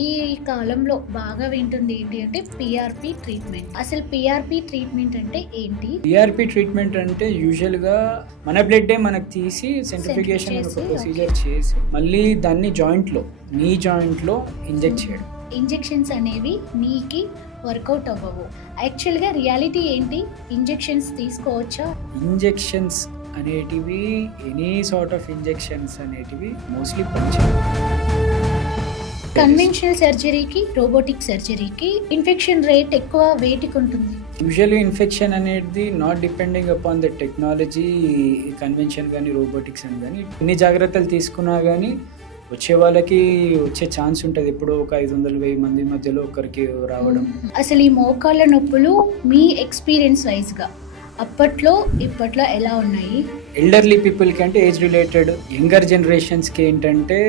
ఈ కాలంలో బాగా వింటుంది ఏంటి అంటే పిఆర్పి ట్రీట్మెంట్. అసలు పిఆర్పి ట్రీట్మెంట్ అంటే ఏంటి? పిఆర్పి ట్రీట్మెంట్ అంటే యూజువల్గా మన బ్లడ్ మనకు తీసి సెంట్రిఫికేషన్ ఒక ప్రొసీజర్ చేసి మళ్ళీ దాన్ని నీ జాయింట్లో ఇంజెక్ట్ చేయడం. ఇంజెక్షన్స్ అనేవి నీకి వర్కౌట్ అవ్వవు. యాక్చువల్గా రియాలిటీ ఏంటి? ఇంజెక్షన్స్ తీసుకోవచ్చా? ఇంజెక్షన్స్ అనేటివి ఎనీ సార్ట్ ఆఫ్ ఇంజెక్షన్స్ అనేటివి మోస్ట్లీ పనిచేయవు. కన్వెన్షనల్ సర్జరీకి రోబోటిక్ సర్జరీకి ఇన్ఫెక్షన్ రేట్ ఎక్కువ వేటికి ఉంటుంది? యూజువల్లీ ఇన్ఫెక్షన్ అనేది not depending upon the technology. Convention కానీ రోబోటిక్స్ అని కానీ ఎన్ని జాగ్రత్తలు తీసుకున్నా కానీ వచ్చే వాళ్ళకి వచ్చే ఛాన్స్ ఉంటుంది. ఎప్పుడో ఒక 500-1000 మంది మధ్యలో ఒకరికి రావడం. అసలు ఈ మోకాళ్ళ నొప్పులు మీ ఎక్స్పీరియన్స్ వైజ్గా అప్పట్లో ఇప్పట్లో ఎలా ఉన్నాయి? ఎల్డర్లీ పీపుల్కి అంటే ఏజ్ రిలేటెడ్, యంగర్ జనరేషన్స్కి ఏంటంటే